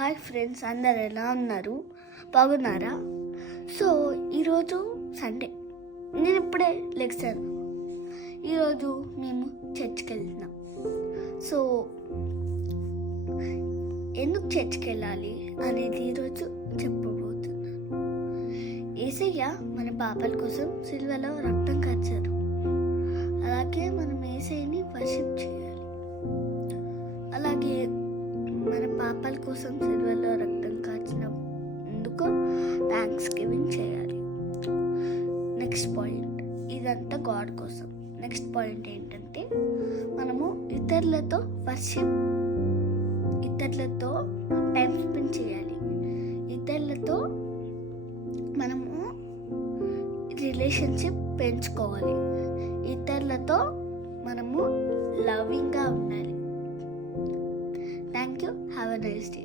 Hi friends, అందరు ఎలా ఉన్నారు? బాగున్నారా? సో ఈరోజు సండే, నేను ఇప్పుడే లెక్చర్. ఈరోజు మేము చర్చ్కి వెళ్తున్నాం. సో ఎందుకు చర్చ్కి వెళ్ళాలి అనేది ఈరోజు చెప్పబోతున్నాను. యేసయ్య మన పాపాల కోసం సిలువలో రక్తం కార్చారు. అలాగే మనం యేసయ్యని వర్షిప్ చేయాలి. అలాగే మన పాపాల కోసం సిలువలో రక్తం కార్చినందుకు థ్యాంక్స్ గివింగ్ చేయాలి. నెక్స్ట్ పాయింట్, ఇదంతా గాడ్ కోసం. నెక్స్ట్ పాయింట్ ఏంటంటే, మనము ఇతరులతో టైం స్పెండ్ చేయాలి. ఇతరులతో మనము రిలేషన్షిప్ పెంచుకోవాలి. ఇతరులతో మనము లవింగ్గా ఉండాలి. Thank you. Have a nice day.